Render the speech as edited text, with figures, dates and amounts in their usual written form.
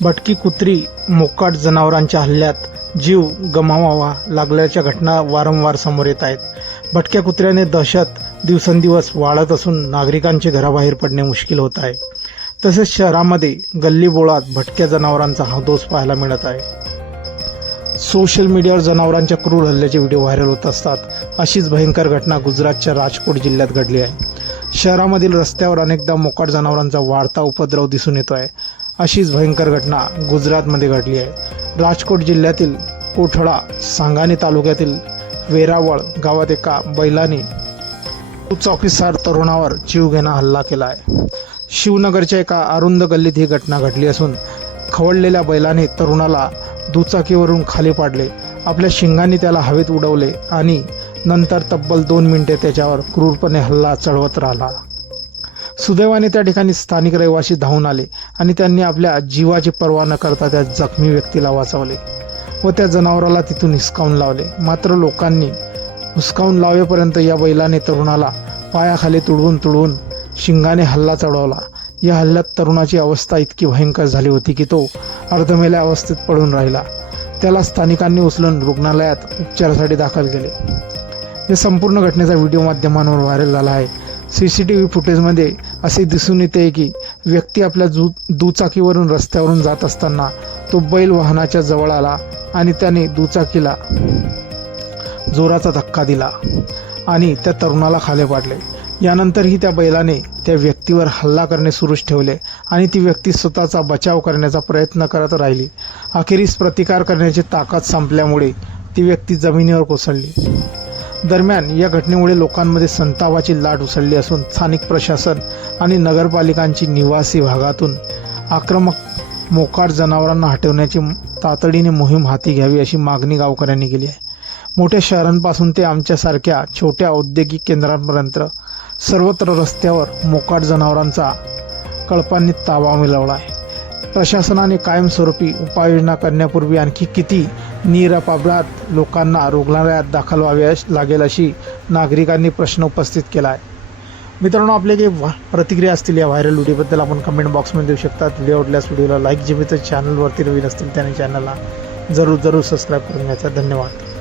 भटकी कुत्री मोकाट जनावरांच्या हल्ल्यात जीव गमावावा लागल्याच्या घटना वारंवार समोर येत आहेत. भटक्या कुत्र्याने दहशत दिवसेंदिवस वाढत असून नागरिकांचे घराबाहेर पडणे मुश्किल होत आहे. तसेच शहरामध्ये गल्लीबोळात भटक्या जनावरांचा हावदोस पाहायला मिळत आहे. सोशल मीडियावर जनावरांच्या क्रूर हल्ल्याचे व्हिडिओ व्हायरल होत असतात. अशीच भयंकर घटना गुजरातच्या राजकोट जिल्ह्यात घडली आहे. शहरामधील रस्त्यावर अनेकदा मोकाट जनावरांचा वाढता उपद्रव दिसून येतो आहे. अशीच भयंकर घटना गुजरातमध्ये घडली आहे. राजकोट जिल्ह्यातील कोठडा सांगाने तालुक्यातील वेरावळ गावात एका बैलाने चौकीदार तरुणावर जीवघेणा हल्ला केला आहे. शिवनगरच्या एका अरुंद गल्लीत ही घटना घडली असून खवळलेल्या बैलाने तरुणाला दुचाकीवरून खाली पाडले, आपल्या शिंगांनी त्याला हवेत उडवले आणि नंतर तब्बल 2 मिनिटे त्याच्यावर क्रूरपणे हल्ला चढवत राहिला. सुदैवाने त्या ठिकाणी स्थानिक रहिवासी धावून आले आणि त्यांनी आपल्या जीवाची पर्वा न करता त्या जखमी व्यक्तीला वाचवले व त्या जनावराला तिथून हिसकावून लावले. मात्र लोकांनी हुसकावून लावेपर्यंत या बैलाने तरुणाला पायाखाली तुडवून शिंगाने हल्ला चढवला. या हल्ल्यात तरुणाची अवस्था इतकी भयंकर झाली होती की तो अर्धमेल्या अवस्थेत पडून राहिला. त्याला स्थानिकांनी उचलून रुग्णालयात उपचारासाठी दाखल केले. या संपूर्ण घटनेचा व्हिडिओ माध्यमांवर व्हायरल झाला आहे. CCTV फुटेजमध्ये असे दिसून येते की व्यक्ती आपल्या दुचाकीवरून रस्त्यावरून जात असताना तो बैल वाहनाच्या जवळ आला आणि त्याने दुचाकीला जोराचा धक्का दिला आणि त्या तरुणाला खाली पाडले. यानंतरही त्या बैलाने त्या व्यक्तीवर हल्ला करणे सुरूच ठेवले आणि ती व्यक्ती स्वतःचा बचाव करण्याचा प्रयत्न करत राहिली. अखेरीस प्रतिकार करण्याची ताकद संपल्यामुळे ती व्यक्ती जमिनीवर कोसळली. दरम्यान या घटनेमुळे लोकांमध्ये संतापाची लाट उसळली असून स्थानिक प्रशासन आणि नगरपालिकांची निवासी भागातून आक्रमक मोकाट जनावरांना हटवण्याची तातडीने मोहीम हाती घ्यावी अशी मागणी गावकऱ्यांनी केली आहे. मोठ्या शहरांपासून ते आमच्यासारख्या छोट्या औद्योगिक केंद्रांपर्यंत सर्वत्र रस्त्यावर मोकाट जनावरांचा कळपांनी ताबा मिळवला आहे. प्रशासनाने कायमस्वरूपी उपाययोजना करण्यापूर्वी आणखी किती निरपराध लोकांना रुग्णालयात दाखल व्हावे लागेल अशी नागरिकांनी प्रश्न उपस्थित केला आहे. मित्रांनो, आपले काही प्रतिक्रिया असतील या व्हायरल व्हिडिओबद्दल आपण कमेंट बॉक्समध्ये देऊ शकतात. व्हिडिओ आवडल्यास व्हिडिओला लाईक, जे मित्र चॅनलवरती नवीन असतील त्याने चॅनलला जरूर सबस्क्राईब करून घ्यायचा. धन्यवाद.